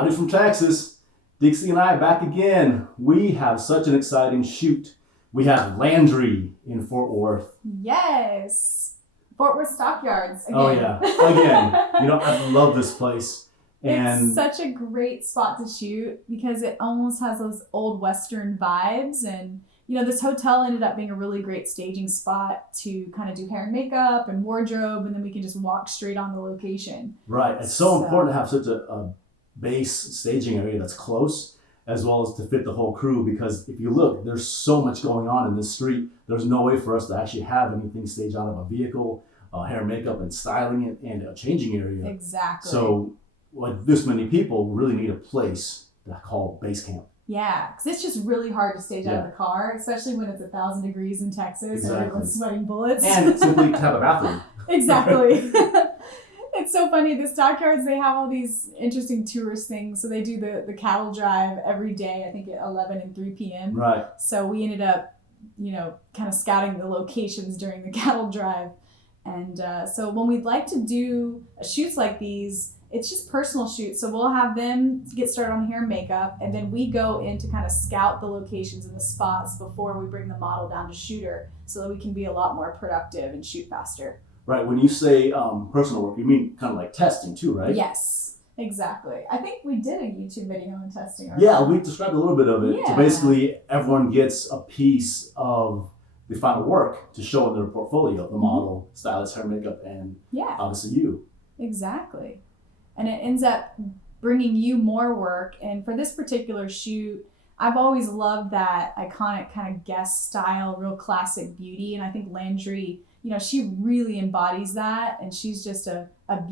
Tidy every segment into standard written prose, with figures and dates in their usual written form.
Howdy from Texas. Dixie and I back again. We have such an exciting shoot. We have Landry in Fort Worth. Yes. Fort Worth Stockyards again. Oh yeah, again. You know, I love this place. And it's such a great spot to shoot because it almost has those old Western vibes. And, you know, this hotel ended up being a really great staging spot to kind of do hair and makeup and wardrobe. And then we can just walk straight on the location. right, it's so important to have such a base staging area that's close, as well as to fit the whole crew, because if you look, there's so much going on in this street. There's no way for us to actually have anything staged out of a vehicle, hair and makeup and styling it, and a changing area. Exactly. So like this many people really need a place to call base camp. Yeah, because it's just really hard to stage out of the car, especially when it's 1,000 degrees in Texas Exactly. and everyone's sweating bullets. And simply to have a bathroom. Exactly. It's so funny. The Stockyards, they have all these interesting tourist things. So they do the cattle drive every day, I think at 11 and 3 p.m. Right. So we ended up, you know, kind of scouting the locations during the cattle drive. And so when we'd like to do shoots like these, it's just personal shoots. So we'll have them get started on hair and makeup, and then we go in to kind of scout the locations and the spots before we bring the model down to shoot her, so that we can be a lot more productive and shoot faster. Right. When you say personal work, you mean kind of like testing too, right? Yes, exactly. I think we did a YouTube video on testing. Yeah, we described a little bit of it. Yeah. So basically, everyone gets a piece of the final work to show in their portfolio, the model, stylist, hair, makeup, and obviously you. Exactly. And it ends up bringing you more work. And for this particular shoot, I've always loved that iconic kind of guest style, real classic beauty. And I think Landry, you know, she really embodies that. And she's just a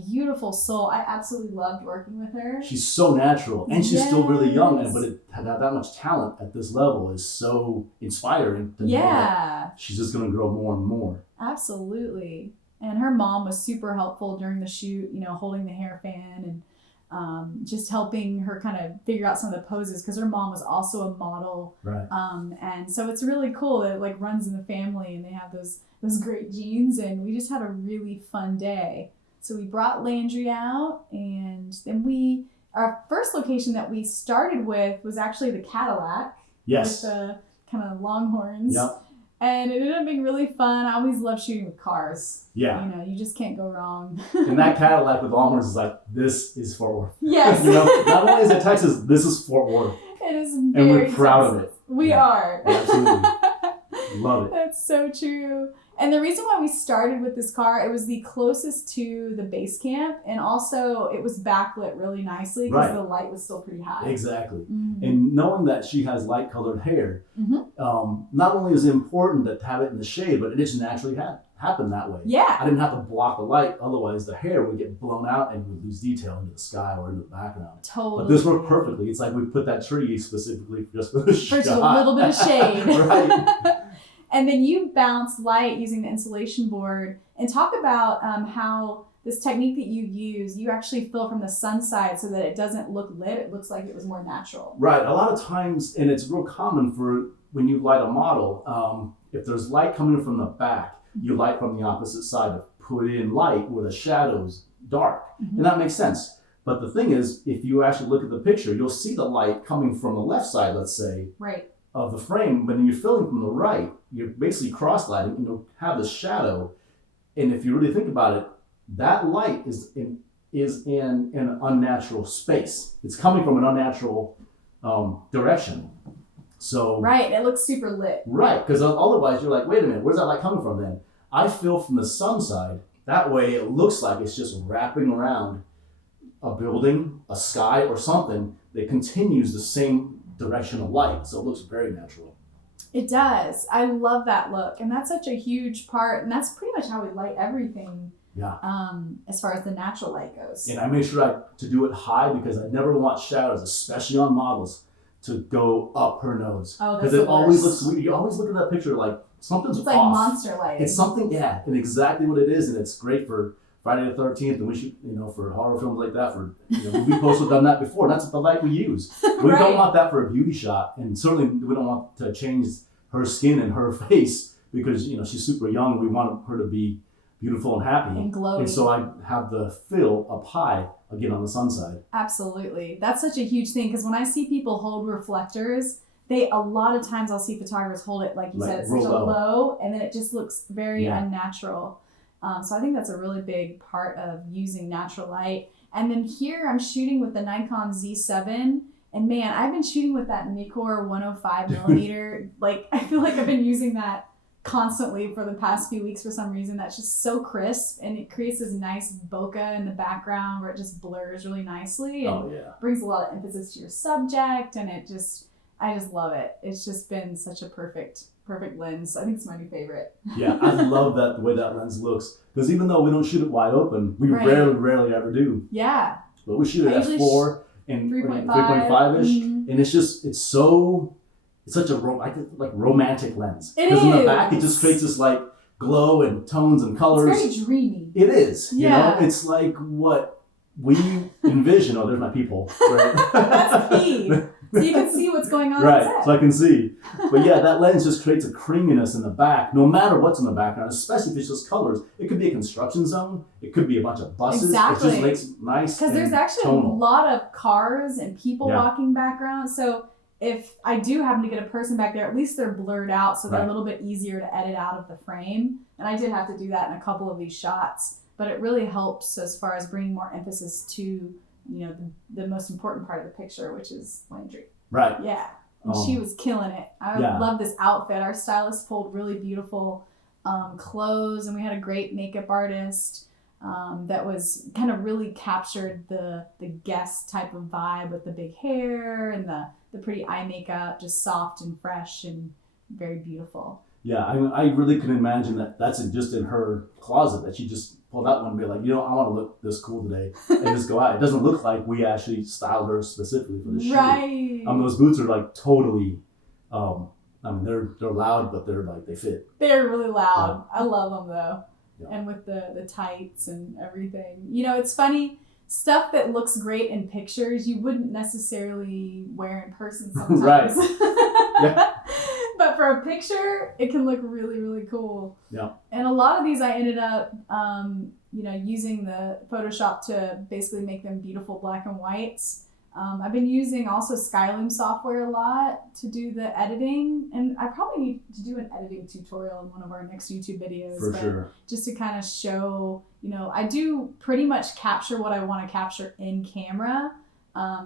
beautiful soul. I absolutely loved working with her. She's so natural, and she's still really young, but to have that much talent at this level is so inspiring to know that she's just going to grow more and more. Absolutely. And her mom was super helpful during the shoot, you know, holding the hair fan and just helping her kind of figure out some of the poses, because her mom was also a model. Right. And so it's really cool that it like runs in the family, and they have those great genes, and we just had a really fun day. So we brought Landry out, and then our first location that we started with was actually the Cadillac. Yes. With the kind of longhorns. Yep. And it ended up being really fun. I always love shooting with cars. Yeah. You know, you just can't go wrong. And that Cadillac with longhorns is like, this is Fort Worth. Yes. You know, not only is it Texas, this is Fort Worth. It is And very we're proud Texas. of it. We are. Absolutely. Love it. That's so true. And the reason why we started with this car, it was the closest to the base camp, and also it was backlit really nicely because the light was still pretty high. Exactly. And knowing that she has light colored hair, not only is it important to have it in the shade, but it just naturally happened that way. Yeah. I didn't have to block the light, otherwise the hair would get blown out and would lose detail into the sky or into the background. Totally. But this worked perfectly. It's like we put that tree specifically just for the shot. For just a little bit of shade. Right. And then you bounce light using the insulation board, and talk about how this technique that you use, you actually fill from the sun side so that it doesn't look lit. It looks like it was more natural. Right. A lot of times, and it's real common for when you light a model, if there's light coming from the back, you light from the opposite side to put in light where the shadow's dark. And that makes sense. But the thing is, if you actually look at the picture, you'll see the light coming from the left side, let's say, of the frame. But then you're filling from the right, you're basically cross-lighting, and you'll have the shadow. And if you really think about it, that light is in an unnatural space. It's coming from an unnatural direction. So it looks super lit. Right, because otherwise you're like, wait a minute, where's that light coming from then? I fill from the sun side. That way it looks like it's just wrapping around a building, a sky, or something that continues the same direction of light. So it looks very natural. It does. I love that look. And that's such a huge part. And that's pretty much how we light everything. As far as the natural light goes. And I made sure to do it high because I never want shadows, especially on models, to go up her nose. Because it always looks weird. You always look at that picture like something's off. It's like monster lighting. It's something, and exactly what it is. And it's great for Friday the 13th, and we should, for horror films like that, we also done that before. And that's the light we use. We don't want that for a beauty shot. And certainly we don't want to change her skin and her face because, she's super young. We want her to be beautiful and happy. And glowy. And so I have the fill up high again on the sun side. Absolutely. That's such a huge thing because when I see people hold reflectors, a lot of times I'll see photographers hold it, like you said, it's such a low, and then it just looks very unnatural. So I think that's a really big part of using natural light. And then here I'm shooting with the Nikon Z7. And man, I've been shooting with that Nikkor 105 millimeter. Like, I feel like I've been using that constantly for the past few weeks for some reason. That's just so crisp, and it creates this nice bokeh in the background where it just blurs really nicely and brings a lot of emphasis to your subject. And I just love it. It's just been such a perfect lens. I think it's my new favorite. Yeah, I love that the way that lens looks, because even though we don't shoot it wide open, we rarely ever do. Yeah. But we shoot it at 4 and 3.5-ish, and it's such a romantic lens. Because in the back, it just creates this like glow and tones and colors. It's very dreamy. It is. You know, it's like what we envision. Oh, there's my people. Right? That's key. So you can see what's going on right, so I can see. But yeah, that lens just creates a creaminess in the back, no matter what's in the background, especially if it's just colors. It could be a construction zone. It could be a bunch of buses. Exactly. It just makes nice because there's actually tonal. A lot of cars and people walking background. So if I do happen to get a person back there, at least they're blurred out, so they're a little bit easier to edit out of the frame. And I did have to do that in a couple of these shots. But it really helps as far as bringing more emphasis to the most important part of the picture, which is Landry. Right. Yeah. And she was killing it. I love this outfit. Our stylist pulled really beautiful clothes, and we had a great makeup artist that was kind of really captured the guest type of vibe with the big hair and the pretty eye makeup, just soft and fresh and very beautiful. Yeah, I really couldn't imagine that's just in her closet, that she just pulled out one and be like, I want to look this cool today, and just go out. It doesn't look like we actually styled her specifically for the shoot. Right. Those boots are like totally, they're loud, but they're like, they fit. They're really loud. I love them though. Yeah. And with the tights and everything. It's funny. Stuff that looks great in pictures, you wouldn't necessarily wear in person sometimes. Right. Yeah. But for a picture, it can look really, really cool. Yeah. And a lot of these I ended up, using the Photoshop to basically make them beautiful black and whites. I've been using also Skyloom software a lot to do the editing. And I probably need to do an editing tutorial in one of our next YouTube videos. For sure. Just to kind of show, I do pretty much capture what I want to capture in camera.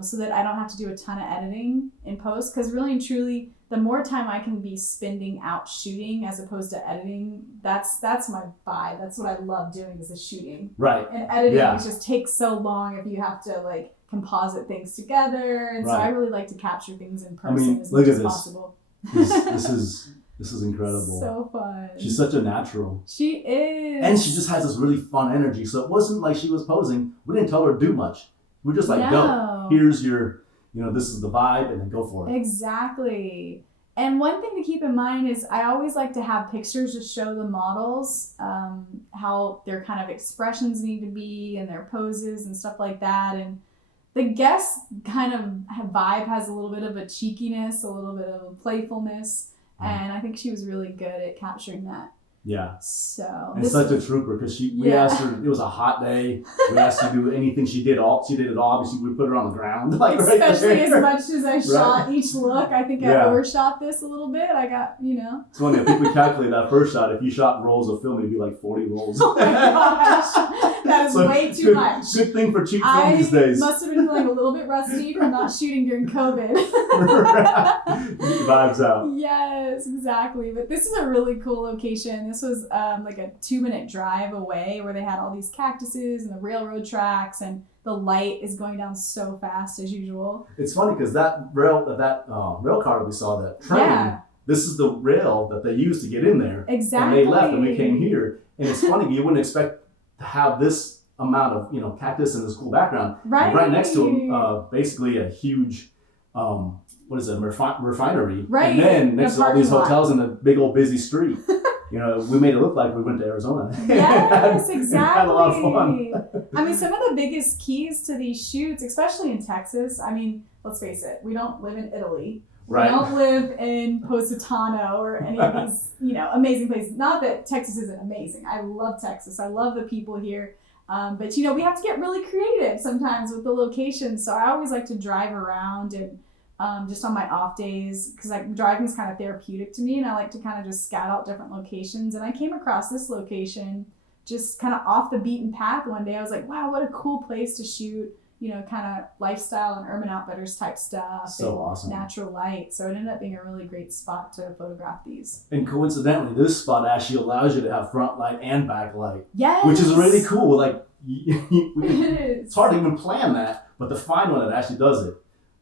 So that I don't have to do a ton of editing in post. Because really and truly, the more time I can be spending out shooting as opposed to editing, that's my vibe. That's what I love doing, is the shooting. Right. And editing just takes so long if you have to like composite things together. And so I really like to capture things in person as much as possible. This is incredible. So fun. She's such a natural. She is. And she just has this really fun energy. So it wasn't like she was posing. We didn't tell her to do much. We're just like, go. Here's your, this is the vibe, and then go for it. Exactly. And one thing to keep in mind is I always like to have pictures to show the models how their kind of expressions need to be and their poses and stuff like that. And the guest kind of vibe has a little bit of a cheekiness, a little bit of a playfulness. And I think she was really good at capturing that. Yeah. So. And such a trooper, because we asked her, it was a hot day. We asked her to do anything. She did it all. Obviously, we put her on the ground. Like, especially as much as I shot each look. I think I overshot this a little bit. I got, It's funny. I think we calculated that first shot. If you shot rolls of film, it'd be like 40 rolls. Oh my gosh. That is way too much. Good thing for cheap film these days. I must have been feeling a little bit rusty from not shooting during COVID. Vibes out. Yes, exactly. But this is a really cool location. This was like a 2-minute drive away where they had all these cactuses and the railroad tracks, and the light is going down so fast as usual. It's funny because that rail car that we saw, that train, this is the rail that they used to get in there. Exactly. And they left and we came here. And it's funny, you wouldn't expect to have this amount of cactus in this cool background. Right. Right next to basically a huge refinery. Right. And then next to all these hotels in a big old busy street. We made it look like we went to Arizona. Yes, exactly. Had a lot of fun. Some of the biggest keys to these shoots, especially in Texas, let's face it, we don't live in Italy. We Right. don't live in Positano or any of these, amazing places. Not that Texas isn't amazing. I love Texas. I love the people here. But we have to get really creative sometimes with the locations. So I always like to drive around and just on my off days, because driving is kind of therapeutic to me, and I like to kind of just scout out different locations. And I came across this location just kind of off the beaten path one day. I was like, wow, what a cool place to shoot, kind of lifestyle and urban outfitters type stuff. So and awesome. Natural light. So it ended up being a really great spot to photograph these. And coincidentally, this spot actually allows you to have front light and back light, Yes. which is really cool. Like, It it's hard to even plan that, but to find one that actually does it.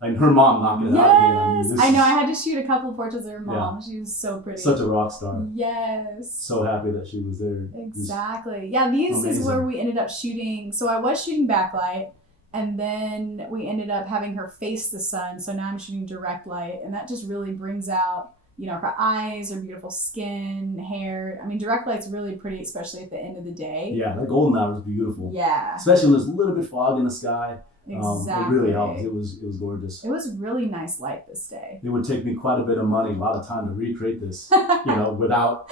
Like her mom knocking it out again. Yes. This I know. is I had to shoot a couple portraits of her mom. She was so pretty. such a rock star. Yes. So happy that she was there. Exactly. Yeah, these amazing. is where we ended up shooting. So I was shooting backlight, and then we ended up having her face the sun. So now I'm shooting direct light, and that just really brings out, her eyes, her beautiful skin, hair. I mean, direct light's really pretty, especially at the end of the day. Yeah, that golden hour was beautiful. Yeah. Especially when there's a little bit of fog in the sky. Exactly. It really helped. It was gorgeous. It was really nice light this day. It would take me quite a bit of money, a lot of time to recreate this, without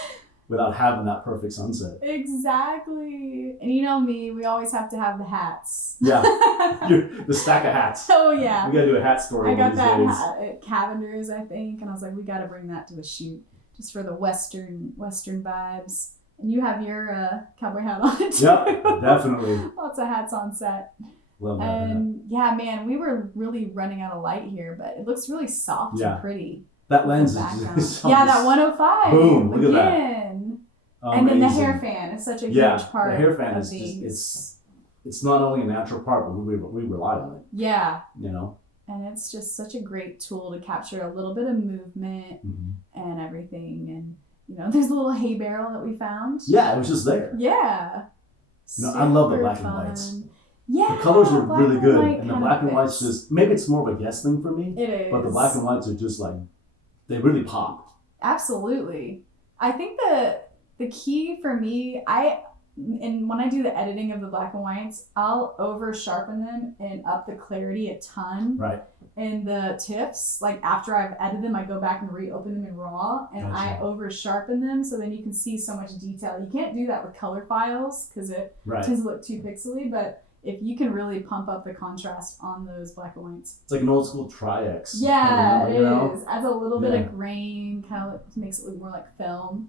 having that perfect sunset. Exactly. And me, we always have to have the hats. Yeah. The stack of hats. Oh, yeah. We got to do a hat story I one got of these that days. hat at Cavender's, I think, and I was like, we got to bring that to the shoot just for the Western vibes. And you have your cowboy hat on too. Yep, definitely. Lots of hats on set. Love that hat. And yeah, man, we were really running out of light here, but it looks really soft and pretty. That lens Background. is Yeah, that 105. Boom, look at that. Again. And then the hair fan is such a huge part. The hair fan of is these. it's not only a natural part, but we rely on it. Yeah. And it's just such a great tool to capture a little bit of movement and everything. And there's a little hay barrel that we found. Yeah, it was just there. Yeah. I love the Super black and fun. whites. Yeah. The colors were black really and good, white and the kind black of and whites fits. just maybe it's more of a guess thing for me. It is. But the black and whites are just like they really pop. Absolutely. I think the key for me, and when I do the editing of the black and whites, I'll over sharpen them and up the clarity a ton. Right. In the tips, like after I've edited them, I go back and reopen them in RAW, and Gotcha. I over sharpen them so then you can see so much detail. You can't do that with color files because it tends to look too pixely, but if you can really pump up the contrast on those black and whites. It's like an old school Tri-X. Yeah, it it is. Adds a little bit of grain, kind of makes it look more like film.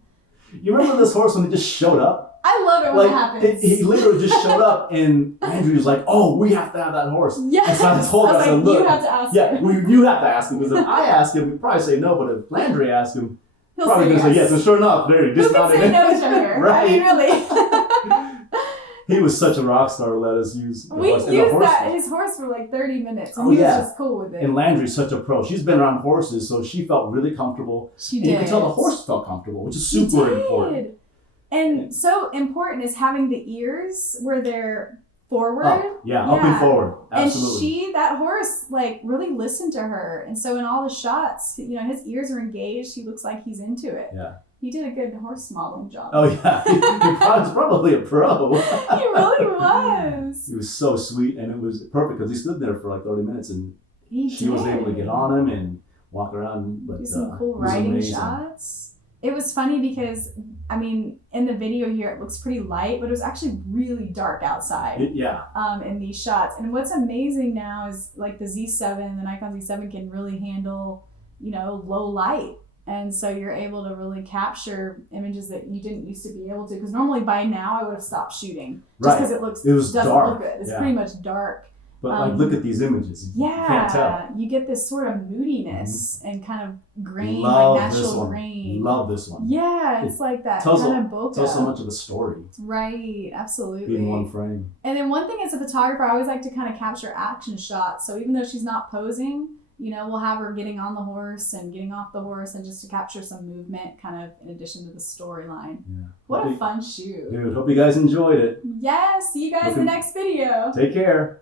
You remember this horse when it just showed up? I love it when it happens. He literally just showed up, and Landry was like, "Oh, we have to have that horse." Yes. And so I told him, I said, like, "Look, you have to ask yeah, him. you have to ask him because if I ask him, he'd probably say no. But if Landry asks him, He'll probably say gonna say yes." And sure enough, there he Who just can nodded. say no to her? Right. I mean, really. He was such a rock star to let us use the We horse. used And the horse, his horse for like 30 minutes, and Oh, he was yeah. just cool with it. And Landry's such a pro. She's been around horses, so she felt really comfortable. She And did. you could tell the horse felt comfortable, which is She super did. important. And so important is having the ears where they're forward. Up and forward. Absolutely. And that horse, like, really listened to her. And so in all the shots, his ears are engaged. He looks like he's into it. Yeah. He did a good horse modeling job. Oh, yeah. He was probably a pro. He really was. He was so sweet, and it was perfect because he stood there for like 30 minutes, and He she was able to get on him and walk around. But, do some cool it was riding amazing. shots. It was funny because, I mean, in the video here, it looks pretty light, but it was actually really dark outside. In these shots. And what's amazing now is like the Z7, the Nikon Z7 can really handle, low light. And so you're able to really capture images that you didn't used to be able to. Because normally by now I would have stopped shooting. Just because it doesn't dark. look good. It's pretty much dark. But look at these images. You can't tell. You get this sort of moodiness and kind of grain, Love like natural this one. grain. Love this one. Yeah, it's like that tells kind of bokeh. Tells so much of a story. Right, absolutely. In one frame. And then one thing as a photographer, I always like to kind of capture action shots. So even though she's not posing, we'll have her getting on the horse and getting off the horse, and just to capture some movement kind of in addition to the storyline. Yeah. What a fun shoot. Dude, hope you guys enjoyed it. Yes, see you guys in the next video. Take care.